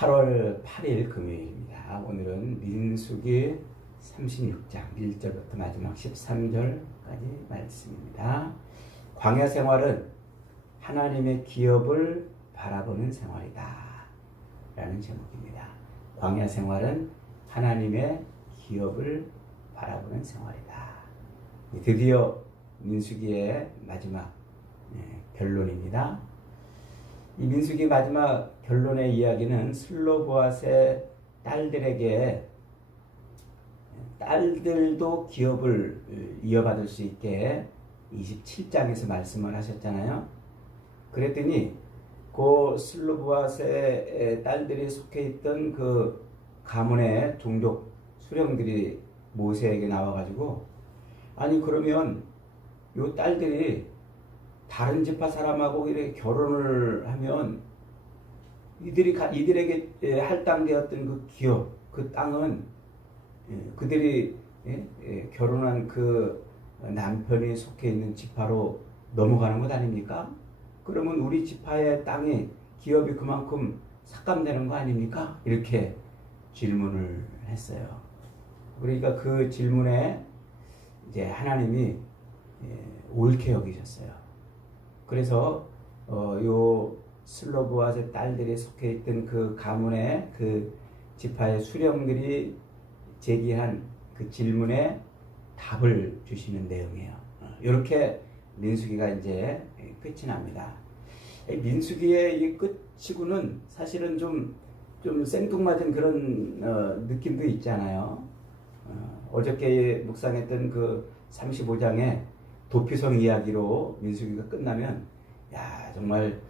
8월 8일 금요일입니다. 오늘은 민수기 36장 1절부터 마지막 13절까지 말씀입니다. 광야 생활은 하나님의 기업을 바라보는 생활이다 라는 제목입니다. 광야 생활은 하나님의 기업을 바라보는 생활이다. 드디어 민수기의 마지막 결론입니다. 이 민수기 마지막 결론의 이야기는 슬로보앗의 딸들에게 딸들도 기업을 이어받을 수 있게 27장에서 말씀을 하셨잖아요. 그랬더니 그 슬로보앗의 딸들이 속해 있던 그 가문의 종족 수령들이 모세에게 나와가지고 아니 그러면 요 딸들이 다른 지파 사람하고 이렇게 결혼을 하면 이들에게 할당되었던 그 기업, 그 땅은 그들이 결혼한 그 남편이 속해 있는 지파로 넘어가는 것 아닙니까? 그러면 우리 지파의 땅이 기업이 그만큼 삭감되는 거 아닙니까? 이렇게 질문을 했어요. 그러니까 그 질문에 이제 하나님이 옳게 여기셨어요. 그래서 요 슬로보앗의 딸들이 속해 있던 그 가문의 그 지파의 수령들이 제기한 그 질문에 답을 주시는 내용이에요. 이렇게 민수기가 이제 끝이 납니다. 민수기의 이 끝이고는 사실은 좀 생뚱맞은 그런 느낌도 있잖아요. 어저께 묵상했던 그 35장에 도피성 이야기로 민수기가 끝나면 야 정말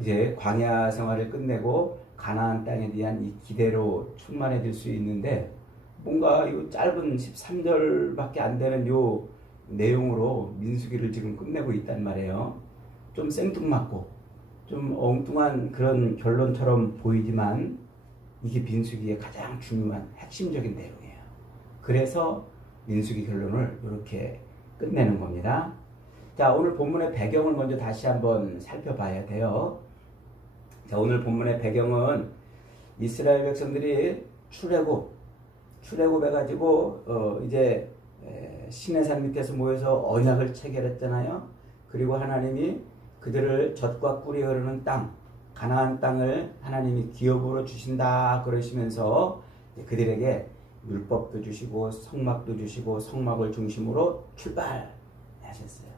이제 광야 생활을 끝내고 가나안 땅에 대한 이 기대로 충만해질 수 있는데 뭔가 이 짧은 13절밖에 안 되는 요 내용으로 민수기를 지금 끝내고 있단 말이에요. 좀 생뚱맞고 좀 엉뚱한 그런 결론처럼 보이지만 이게 민수기의 가장 중요한 핵심적인 내용이에요. 그래서 민수기 결론을 이렇게 끝내는 겁니다. 자, 오늘 본문의 배경을 먼저 다시 한번 살펴봐야 돼요. 자, 오늘 본문의 배경은 이스라엘 백성들이 출애굽해가지고 이제 시내산 밑에서 모여서 언약을 체결했잖아요. 그리고 하나님이 그들을 젖과 꿀이 흐르는 땅, 가나안 땅을 하나님이 기업으로 주신다 그러시면서 그들에게 율법도 주시고 성막도 주시고 성막을 중심으로 출발하셨어요.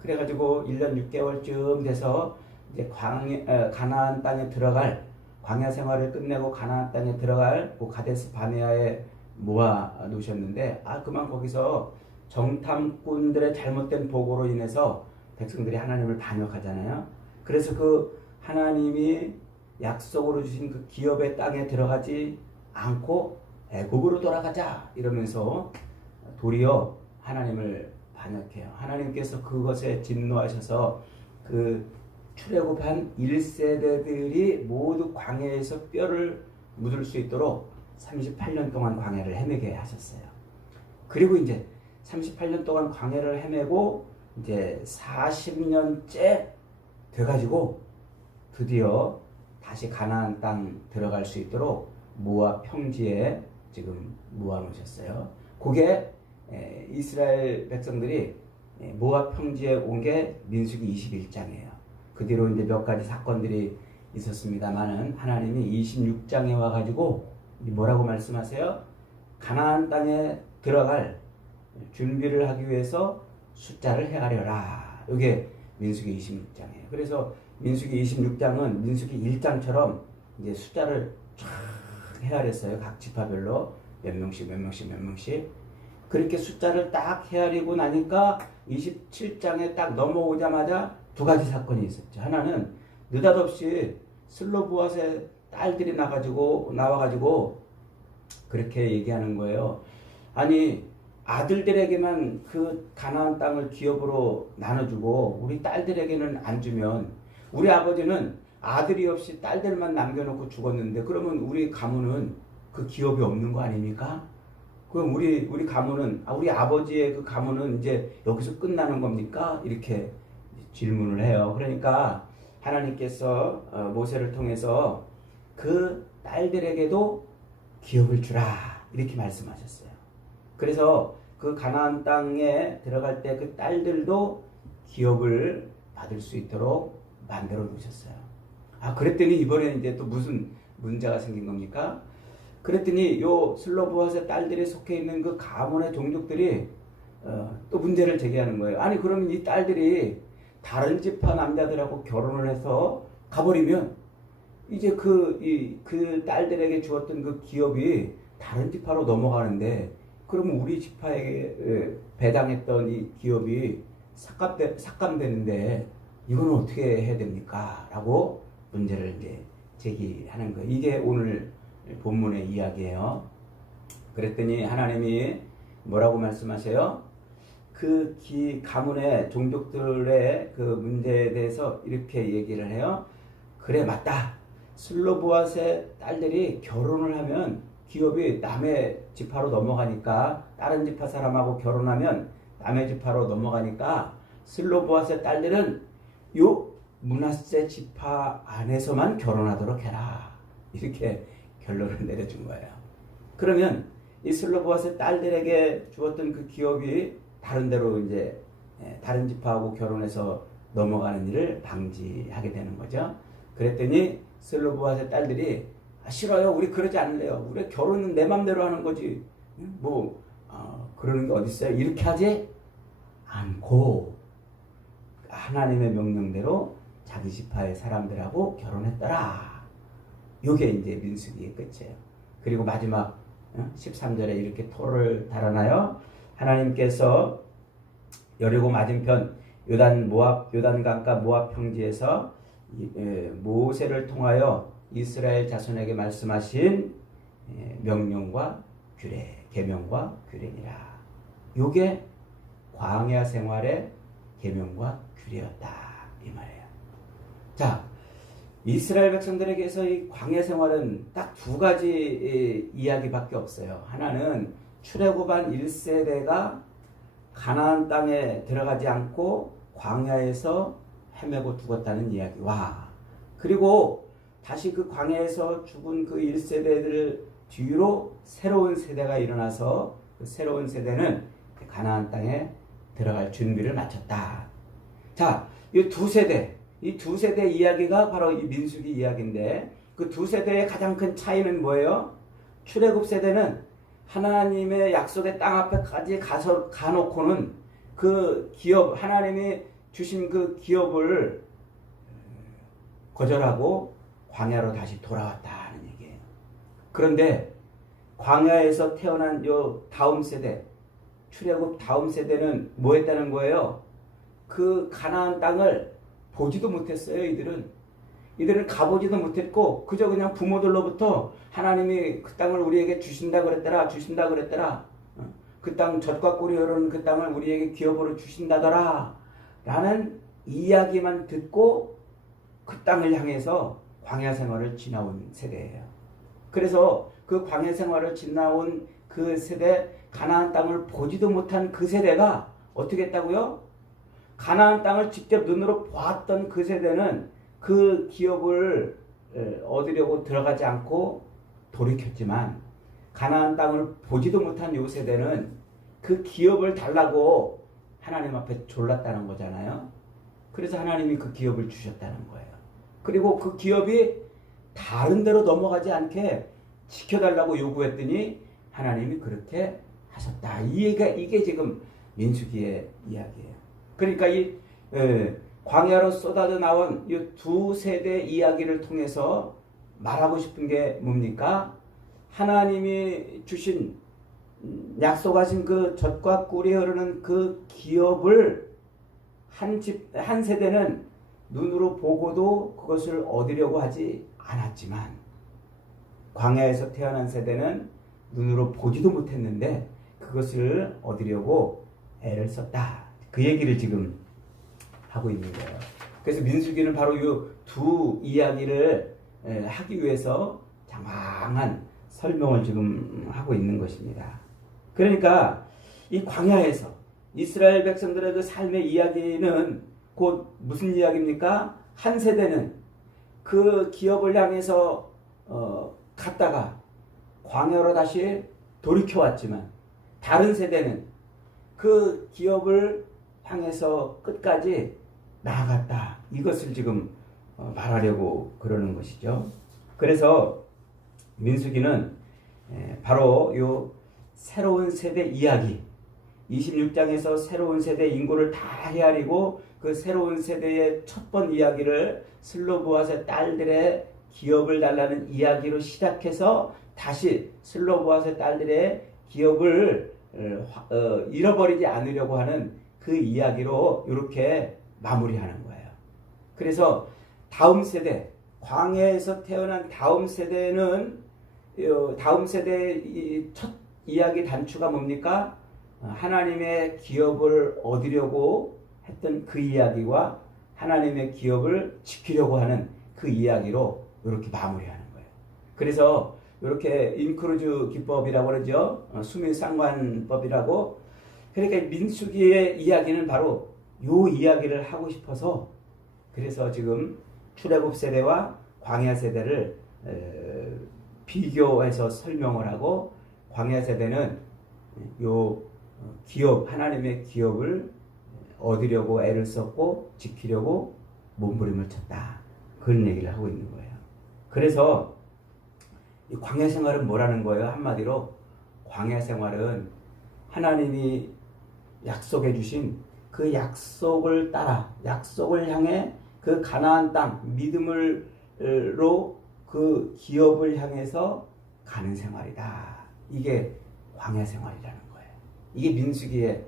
그래가지고 1년 6개월쯤 돼서 이제 가나안 땅에 들어갈 광야 생활을 끝내고 가나안 땅에 들어갈 그 가데스 바네아에 모아 놓으셨는데 그만 거기서 정탐꾼들의 잘못된 보고로 인해서 백성들이 하나님을 반역하잖아요. 그래서 그 하나님이 약속으로 주신 그 기업의 땅에 들어가지 않고 애국으로 돌아가자 이러면서 도리어 하나님을 반역해요. 하나님께서 그것에 진노하셔서 그 출애굽한 1세대들이 모두 광야에서 뼈를 묻을 수 있도록 38년 동안 광야를 헤매게 하셨어요. 그리고 이제 38년 동안 광야를 헤매고 이제 40년째 돼가지고 드디어 다시 가나안 땅 들어갈 수 있도록 모압 평지에 지금 모아놓으셨어요. 그게 이스라엘 백성들이 모압 평지에 온 게 민수기 21장이에요. 그 뒤로 이제 몇 가지 사건들이 있었습니다만은 하나님이 26장에 와가지고 뭐라고 말씀하세요? 가나안 땅에 들어갈 준비를 하기 위해서 숫자를 헤아려라. 이게 민수기 26장이에요. 그래서 민수기 26장은 민수기 1장처럼 이제 숫자를 쫙 헤아렸어요. 각 지파별로 몇 명씩. 그렇게 숫자를 딱 헤아리고 나니까 27장에 딱 넘어오자마자 두 가지 사건이 있었죠. 하나는 느닷없이 슬로보앗의 딸들이 나와가지고 그렇게 얘기하는 거예요. 아니 아들들에게만 그 가나안 땅을 기업으로 나눠주고 우리 딸들에게는 안 주면 우리 아버지는 아들이 없이 딸들만 남겨놓고 죽었는데 그러면 우리 가문은 그 기업이 없는 거 아닙니까? 그럼 우리 가문은 우리 아버지의 그 가문은 이제 여기서 끝나는 겁니까? 이렇게 질문을 해요. 그러니까 하나님께서 모세를 통해서 그 딸들에게도 기업을 주라 이렇게 말씀하셨어요. 그래서 그 가나안 땅에 들어갈 때 그 딸들도 기업을 받을 수 있도록 만들어 놓으셨어요. 그랬더니 이번에 이제 또 무슨 문제가 생긴 겁니까? 그랬더니 요 슬로보아스의 딸들이 속해 있는 그 가문의 종족들이 또 문제를 제기하는 거예요. 아니 그러면 이 딸들이 다른 지파 남자들하고 결혼을 해서 가버리면 이제 그 딸들에게 주었던 그 기업이 다른 지파로 넘어가는데 그러면 우리 지파에게 배당했던 이 기업이 삭감되는데 이거는 어떻게 해야 됩니까? 라고 문제를 이제 제기하는 거예요. 이게 오늘 본문의 이야기예요. 그랬더니 하나님이 뭐라고 말씀하세요? 그 가문의 종족들의 그 문제에 대해서 이렇게 얘기를 해요. 그래 맞다. 슬로보아스의 딸들이 결혼을 하면 기업이 남의 지파로 넘어가니까 다른 지파 사람하고 결혼하면 남의 지파로 넘어가니까 슬로보아스의 딸들은 요 므낫세 지파 안에서만 결혼하도록 해라. 이렇게 결론을 내려준 거예요. 그러면 이 슬로보아스의 딸들에게 주었던 그 기업이 다른 데로 이제 다른 지파하고 결혼해서 넘어가는 일을 방지하게 되는 거죠. 그랬더니 슬로보아스의 딸들이 싫어요. 우리 그러지 않을래요. 우리 결혼은 내 맘대로 하는 거지. 그러는 게 어디 있어요? 이렇게 하지 않고 하나님의 명령대로 자기 지파의 사람들하고 결혼했더라. 요게 이제 민수기의 끝이에요. 그리고 마지막 13절에 이렇게 토를 달아나요. 하나님께서 여리고 맞은편 요단강가 모압 평지에서 모세를 통하여 이스라엘 자손에게 말씀하신 명령과 규례, 계명과 규례니라. 요게 광야 생활의 계명과 규례였다 이 말이에요. 자, 이스라엘 백성들에게서 이 광야 생활은 딱 두 가지 이야기밖에 없어요. 하나는 출애굽한 1세대가 가나안 땅에 들어가지 않고 광야에서 헤매고 죽었다는 이야기와 그리고 다시 그 광야에서 죽은 그 1세대들 뒤로 새로운 세대가 일어나서 그 새로운 세대는 가나안 땅에 들어갈 준비를 마쳤다. 자, 이 두 세대 이야기가 바로 이 민수기 이야기인데 그 두 세대의 가장 큰 차이는 뭐예요? 출애굽 세대는 하나님의 약속의 땅 앞에까지 가놓고는 그 기업, 하나님이 주신 그 기업을 거절하고 광야로 다시 돌아왔다는 얘기예요. 그런데 광야에서 태어난 요 다음 세대, 출애굽 다음 세대는 뭐 했다는 거예요? 그 가나안 땅을 보지도 못했어요. 이들은 가보지도 못했고 그저 그냥 부모들로부터 하나님이 그 땅을 우리에게 주신다 그랬더라. 그 땅 젖과 꿀이 흐르는 그 땅을 우리에게 기업으로 주신다더라 라는 이야기만 듣고 그 땅을 향해서 광야 생활을 지나온 세대예요. 그래서 그 광야 생활을 지나온 그 세대, 가나안 땅을 보지도 못한 그 세대가 어떻게 했다고요? 가나안 땅을 직접 눈으로 보았던 그 세대는 그 기업을 얻으려고 들어가지 않고 돌이켰지만 가나안 땅을 보지도 못한 요 세대는 그 기업을 달라고 하나님 앞에 졸랐다는 거잖아요. 그래서 하나님이 그 기업을 주셨다는 거예요. 그리고 그 기업이 다른 데로 넘어가지 않게 지켜달라고 요구했더니 하나님이 그렇게 하셨다. 이게 지금 민수기의 이야기예요. 그러니까 이 광야로 쏟아져 나온 이 두 세대 이야기를 통해서 말하고 싶은 게 뭡니까? 하나님이 주신 약속하신 그 젖과 꿀이 흐르는 그 기업을 한 세대는 눈으로 보고도 그것을 얻으려고 하지 않았지만 광야에서 태어난 세대는 눈으로 보지도 못했는데 그것을 얻으려고 애를 썼다. 그 얘기를 지금 하고 있는 거예요. 그래서 민수기는 바로 이 두 이야기를 하기 위해서 장황한 설명을 지금 하고 있는 것입니다. 그러니까 이 광야에서 이스라엘 백성들의 그 삶의 이야기는 곧 무슨 이야기입니까? 한 세대는 그 기업을 향해서 갔다가 광야로 다시 돌이켜왔지만 다른 세대는 그 기업을 향해서 끝까지 나아갔다. 이것을 지금 말하려고 그러는 것이죠. 그래서 민수기는 바로 요 새로운 세대 이야기, 26장에서 새로운 세대 인구를 다 헤아리고 그 새로운 세대의 첫 번 이야기를 슬로보아스의 딸들의 기업을 달라는 이야기로 시작해서 다시 슬로보아스의 딸들의 기업을 잃어버리지 않으려고 하는 그 이야기로 이렇게 마무리하는 거예요. 그래서 다음 세대, 광야에서 태어난 다음 세대는 다음 세대의 첫 이야기 단추가 뭡니까? 하나님의 기업을 얻으려고 했던 그 이야기와 하나님의 기업을 지키려고 하는 그 이야기로 이렇게 마무리하는 거예요. 그래서 이렇게 인크루즈 기법이라고 그러죠. 수미상관법이라고. 그러니까 민수기의 이야기는 바로 이 이야기를 하고 싶어서 그래서 지금 출애굽 세대와 광야 세대를 비교해서 설명을 하고 광야 세대는 요 기업, 하나님의 기업을 얻으려고 애를 썼고 지키려고 몸부림을 쳤다. 그런 얘기를 하고 있는 거예요. 그래서 이 광야 생활은 뭐라는 거예요? 한마디로 광야 생활은 하나님이 약속해 주신 그 약속을 따라 약속을 향해 그 가나안 땅 믿음으로 그 기업을 향해서 가는 생활이다. 이게 광야 생활이라는 거예요. 이게 민수기의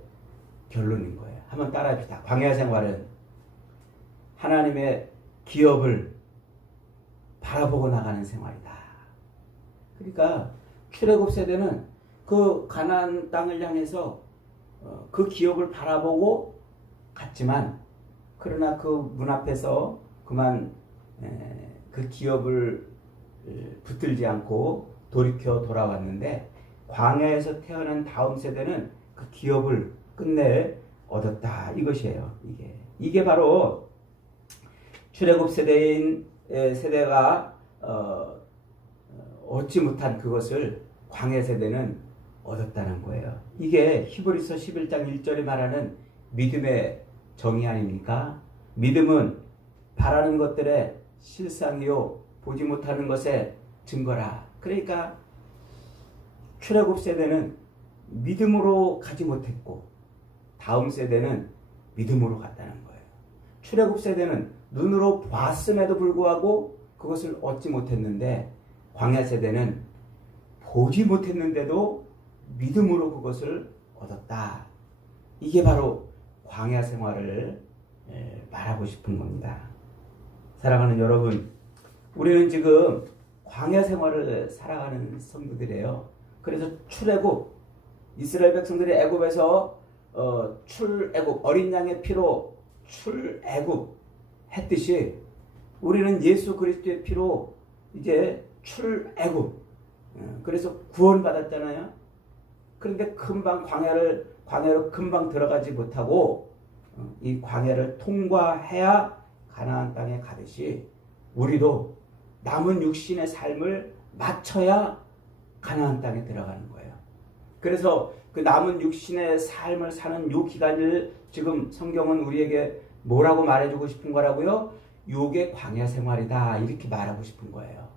결론인 거예요. 한번 따라합시다. 광야 생활은 하나님의 기업을 바라보고 나가는 생활이다. 그러니까 출애굽 세대는 그 가나안 땅을 향해서 그 기업을 바라보고 갔지만 그러나 그 문 앞에서 그만 그 기업을 붙들지 않고 돌이켜 돌아왔는데 광야에서 태어난 다음 세대는 그 기업을 끝내 얻었다. 이것이에요. 이게 바로 출애굽 세대인 세대가 얻지 못한 그것을 광야 세대는 얻었다는 거예요. 이게 히브리서 11장 1절에 말하는 믿음의 정의 아닙니까? 믿음은 바라는 것들의 실상이요 보지 못하는 것의 증거라. 그러니까 출애굽 세대는 믿음으로 가지 못했고 다음 세대는 믿음으로 갔다는 거예요. 출애굽 세대는 눈으로 봤음에도 불구하고 그것을 얻지 못했는데 광야 세대는 보지 못했는데도 믿음으로 그것을 얻었다. 이게 바로 광야 생활을 말하고 싶은 겁니다. 사랑하는 여러분, 우리는 지금 광야 생활을 살아가는 성도들이에요. 그래서 출애굽, 이스라엘 백성들이 애굽에서 출애굽, 어린 양의 피로 출애굽 했듯이 우리는 예수 그리스도의 피로 이제 출애굽, 그래서 구원받았잖아요. 그런데 금방 광야로 금방 들어가지 못하고 이 광야를 통과해야 가나안 땅에 가듯이 우리도 남은 육신의 삶을 마쳐야 가나안 땅에 들어가는 거예요. 그래서 그 남은 육신의 삶을 사는 요 기간을 지금 성경은 우리에게 뭐라고 말해주고 싶은 거라고요? 요게 광야 생활이다. 이렇게 말하고 싶은 거예요.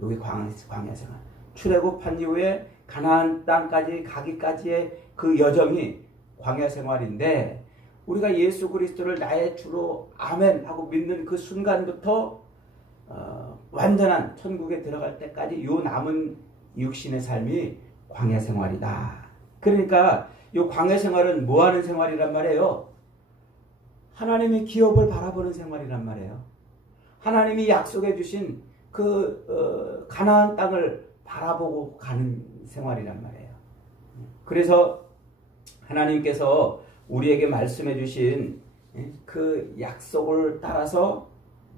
요게 광야 생활. 출애굽한 이후에 가나안 땅까지 가기까지의 그 여정이 광야 생활인데 우리가 예수 그리스도를 나의 주로 아멘 하고 믿는 그 순간부터 완전한 천국에 들어갈 때까지 요 남은 육신의 삶이 광야 생활이다. 그러니까 요 광야 생활은 뭐 하는 생활이란 말이에요? 하나님의 기업을 바라보는 생활이란 말이에요. 하나님이 약속해 주신 그 가나안 땅을 바라보고 가는 생활이란 말이에요. 그래서 하나님께서 우리에게 말씀해 주신 그 약속을 따라서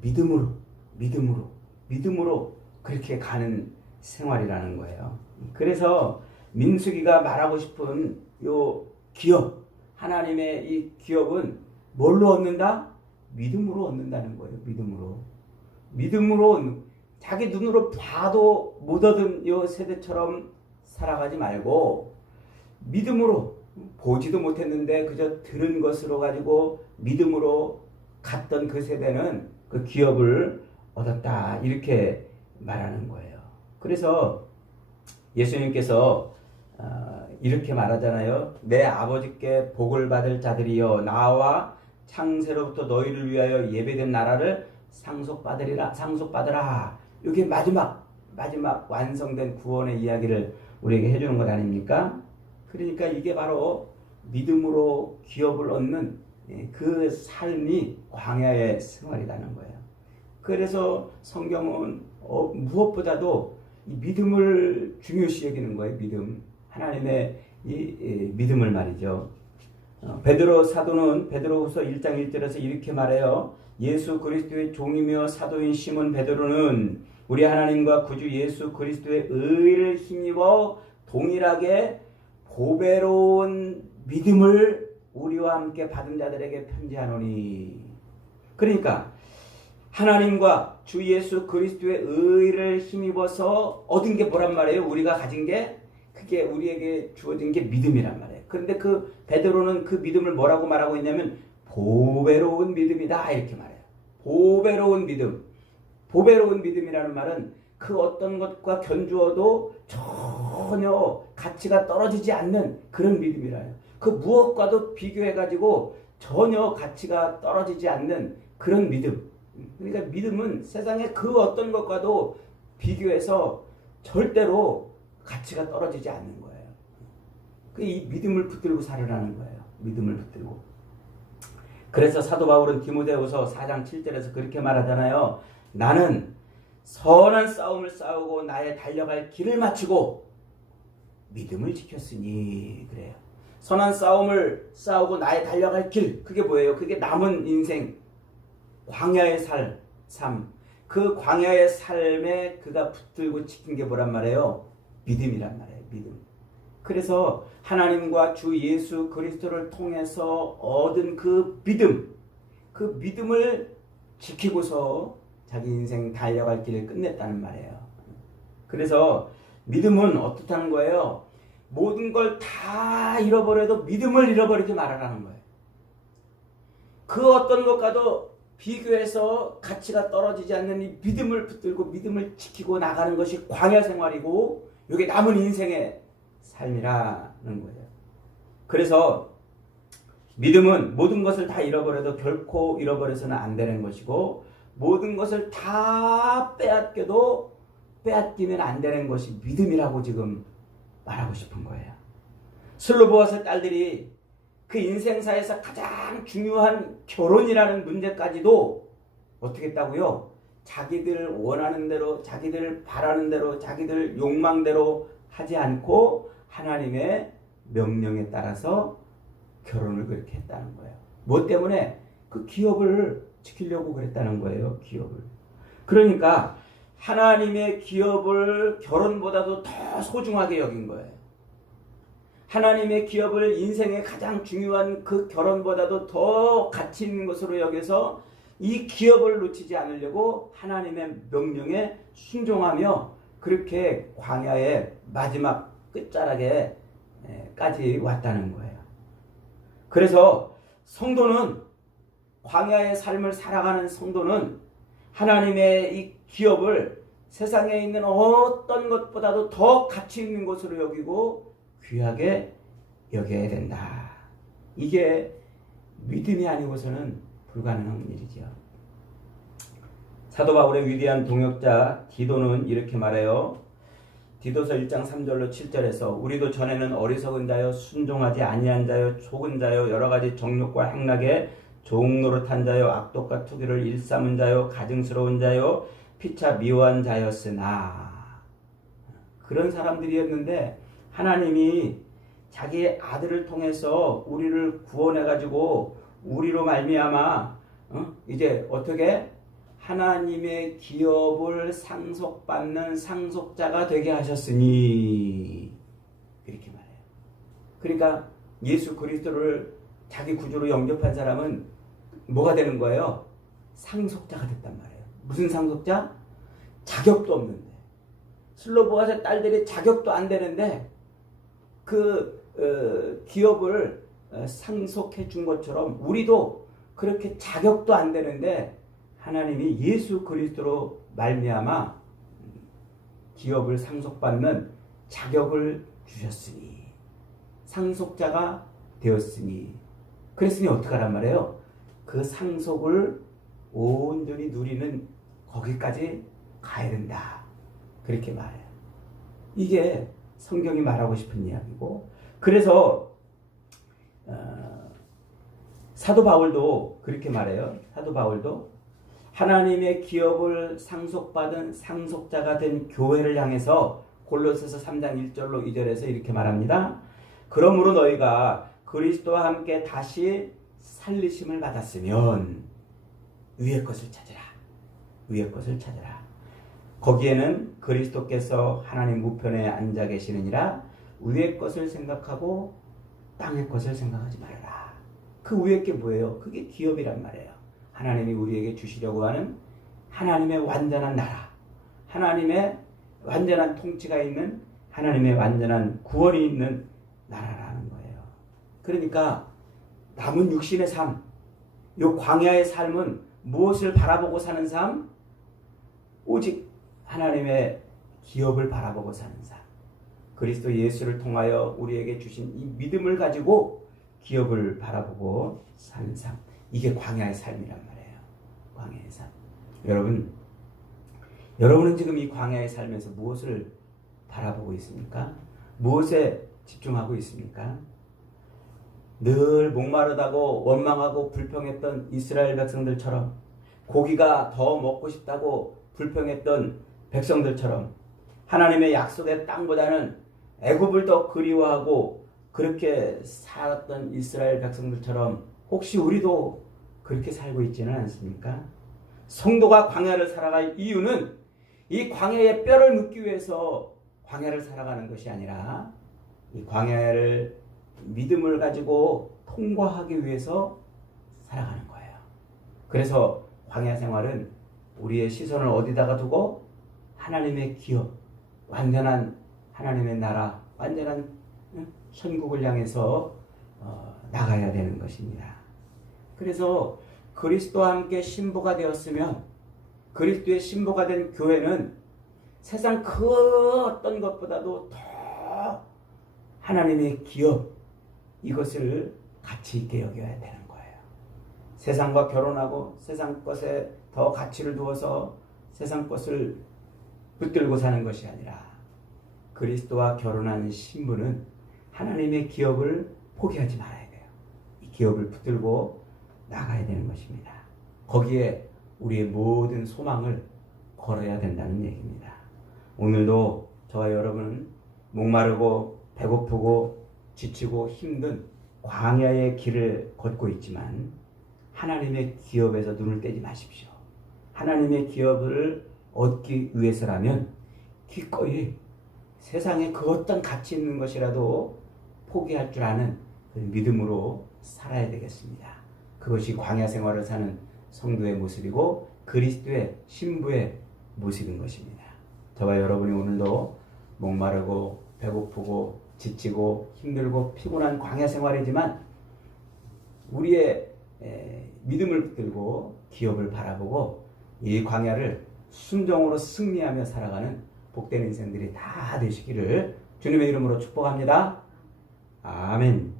믿음으로 그렇게 가는 생활이라는 거예요. 그래서 민수기가 말하고 싶은 요 기업, 하나님의 이 기업은 뭘로 얻는다? 믿음으로 얻는다는 거예요. 믿음으로. 자기 눈으로 봐도 못 얻은 요 세대처럼 살아가지 말고 믿음으로 보지도 못했는데 그저 들은 것으로 가지고 믿음으로 갔던 그 세대는 그 기업을 얻었다 이렇게 말하는 거예요. 그래서 예수님께서 이렇게 말하잖아요. 내 아버지께 복을 받을 자들이여 나와 창세로부터 너희를 위하여 예배된 나라를 상속받으라. 이게 마지막 완성된 구원의 이야기를 우리에게 해주는 것 아닙니까? 그러니까 이게 바로 믿음으로 기업을 얻는 그 삶이 광야의 생활이라는 거예요. 그래서 성경은 무엇보다도 이 믿음을 중요시 여기는 거예요. 믿음. 하나님의 이 믿음을 말이죠. 베드로 사도는 베드로후서 1장 1절에서 이렇게 말해요. 예수 그리스도의 종이며 사도인 시몬 베드로는 우리 하나님과 구주 예수 그리스도의 의를 힘입어 동일하게 보배로운 믿음을 우리와 함께 받은 자들에게 편지하노니. 그러니까 하나님과 주 예수 그리스도의 의를 힘입어서 얻은 게 뭐란 말이에요? 우리가 가진 게 그게 우리에게 주어진 게 믿음이란 말이에요. 그런데 그 베드로는 그 믿음을 뭐라고 말하고 있냐면 보배로운 믿음이다 이렇게 말해요. 보배로운 믿음. 보배로운 믿음이라는 말은 그 어떤 것과 견주어도 전혀 가치가 떨어지지 않는 그런 믿음이라요. 그 무엇과도 비교해가지고 전혀 가치가 떨어지지 않는 그런 믿음. 그러니까 믿음은 세상의 그 어떤 것과도 비교해서 절대로 가치가 떨어지지 않는 거예요. 이 믿음을 붙들고 살으라는 거예요. 믿음을 붙들고. 그래서 사도 바울은 디모데후서 4장 7절에서 그렇게 말하잖아요. 나는 선한 싸움을 싸우고 나의 달려갈 길을 마치고 믿음을 지켰으니 그래요. 선한 싸움을 싸우고 나의 달려갈 길 그게 뭐예요? 그게 남은 인생 광야의 삶. 그 광야의 삶에 그가 붙들고 지킨 게 뭐란 말이에요? 믿음이란 말이에요. 믿음. 그래서 하나님과 주 예수 그리스도를 통해서 얻은 그 믿음을 지키고서 자기 인생 달려갈 길을 끝냈다는 말이에요. 그래서 믿음은 어떻다는 거예요? 모든 걸 다 잃어버려도 믿음을 잃어버리지 말아라는 거예요. 그 어떤 것과도 비교해서 가치가 떨어지지 않는 이 믿음을 붙들고 믿음을 지키고 나가는 것이 광야 생활이고 이게 남은 인생의 삶이라는 거예요. 그래서 믿음은 모든 것을 다 잃어버려도 결코 잃어버려서는 안 되는 것이고 모든 것을 다 빼앗기면 안 되는 것이 믿음이라고 지금 말하고 싶은 거예요. 슬로보아스의 딸들이 그 인생사에서 가장 중요한 결혼이라는 문제까지도 어떻게 했다고요? 자기들 원하는 대로, 자기들 바라는 대로, 자기들 욕망대로 하지 않고 하나님의 명령에 따라서 결혼을 그렇게 했다는 거예요. 뭐 때문에? 그 기업을 지키려고 그랬다는 거예요. 기업을. 그러니까 하나님의 기업을 결혼보다도 더 소중하게 여긴 거예요. 하나님의 기업을 인생의 가장 중요한 그 결혼보다도 더 가치 있는 것으로 여겨서 이 기업을 놓치지 않으려고 하나님의 명령에 순종하며 그렇게 광야의 마지막 끝자락에까지 왔다는 거예요. 그래서 성도는 광야의 삶을 살아가는 성도는 하나님의 이 기업을 세상에 있는 어떤 것보다도 더 가치 있는 것으로 여기고 귀하게 여겨야 된다. 이게 믿음이 아니고서는 불가능한 일이죠. 사도 바울의 위대한 동역자 디도는 이렇게 말해요. 디도서 1장 3절로 7절에서 우리도 전에는 어리석은 자여 순종하지 아니한 자여 속은 자여 여러 가지 정욕과 행락에 종노릇한 자여 악독과 투기를 일삼은 자여 가증스러운 자여 피차 미워한 자였으나 그런 사람들이었는데 하나님이 자기 아들을 통해서 우리를 구원해가지고 우리로 말미암아 이제 어떻게 하나님의 기업을 상속받는 상속자가 되게 하셨으니 이렇게 말해요. 그러니까 예수 그리스도를 자기 구주로 영접한 사람은 뭐가 되는 거예요? 상속자가 됐단 말이에요. 무슨 상속자? 자격도 없는데, 슬로보아스의 딸들이 자격도 안 되는데 기업을 상속해 준 것처럼 우리도 그렇게 자격도 안 되는데 하나님이 예수 그리스도로 말미암아 기업을 상속받는 자격을 주셨으니, 상속자가 되었으니, 그랬으니 어떡하란 말이에요? 그 상속을 온전히 누리는 거기까지 가야 된다. 그렇게 말해요. 이게 성경이 말하고 싶은 이야기고, 그래서 사도 바울도 그렇게 말해요. 사도 바울도 하나님의 기업을 상속받은 상속자가 된 교회를 향해서 골로새서 3장 1절로 2절에서 이렇게 말합니다. 그러므로 너희가 그리스도와 함께 다시 살리심을 받았으면 위의 것을 찾으라. 위의 것을 찾으라. 거기에는 그리스도께서 하나님 우편에 앉아 계시느니라. 위의 것을 생각하고 땅의 것을 생각하지 말아라. 그 위의 게 뭐예요? 그게 기업이란 말이에요. 하나님이 우리에게 주시려고 하는 하나님의 완전한 나라, 하나님의 완전한 통치가 있는, 하나님의 완전한 구원이 있는 나라라는 거예요. 그러니까 남은 육신의 삶, 이 광야의 삶은 무엇을 바라보고 사는 삶? 오직 하나님의 기업을 바라보고 사는 삶. 그리스도 예수를 통하여 우리에게 주신 이 믿음을 가지고 기업을 바라보고 사는 삶. 이게 광야의 삶이란 말이에요. 광야의 삶. 여러분은 지금 이 광야의 삶에서 무엇을 바라보고 있습니까? 무엇에 집중하고 있습니까? 늘 목마르다고 원망하고 불평했던 이스라엘 백성들처럼, 고기가 더 먹고 싶다고 불평했던 백성들처럼, 하나님의 약속의 땅보다는 애굽을 더 그리워하고 그렇게 살았던 이스라엘 백성들처럼 혹시 우리도 그렇게 살고 있지는 않습니까? 성도가 광야를 살아갈 이유는 이 광야의 뼈를 묻기 위해서 광야를 살아가는 것이 아니라 이 광야를 믿음을 가지고 통과하기 위해서 살아가는 거예요. 그래서 광야 생활은 우리의 시선을 어디다가 두고 하나님의 기업, 완전한 하나님의 나라, 완전한 천국을 향해서 나가야 되는 것입니다. 그래서 그리스도와 함께 신부가 되었으면, 그리스도의 신부가 된 교회는 세상 그 어떤 것보다도 더 하나님의 기업, 이것을 가치 있게 여겨야 되는 거예요. 세상과 결혼하고 세상 것에 더 가치를 두어서 세상 것을 붙들고 사는 것이 아니라 그리스도와 결혼한 신부는 하나님의 기업을 포기하지 말아야 돼요. 이 기업을 붙들고 나가야 되는 것입니다. 거기에 우리의 모든 소망을 걸어야 된다는 얘기입니다. 오늘도 저와 여러분은 목마르고 배고프고 지치고 힘든 광야의 길을 걷고 있지만 하나님의 기업에서 눈을 떼지 마십시오. 하나님의 기업을 얻기 위해서라면 기꺼이 세상에 그 어떤 가치 있는 것이라도 포기할 줄 아는 그 믿음으로 살아야 되겠습니다. 그것이 광야 생활을 사는 성도의 모습이고 그리스도의 신부의 모습인 것입니다. 저와 여러분이 오늘도 목마르고 배고프고 지치고 힘들고 피곤한 광야 생활이지만 우리의 믿음을 붙들고 기업을 바라보고 이 광야를 순종으로 승리하며 살아가는 복된 인생들이 다 되시기를 주님의 이름으로 축복합니다. 아멘.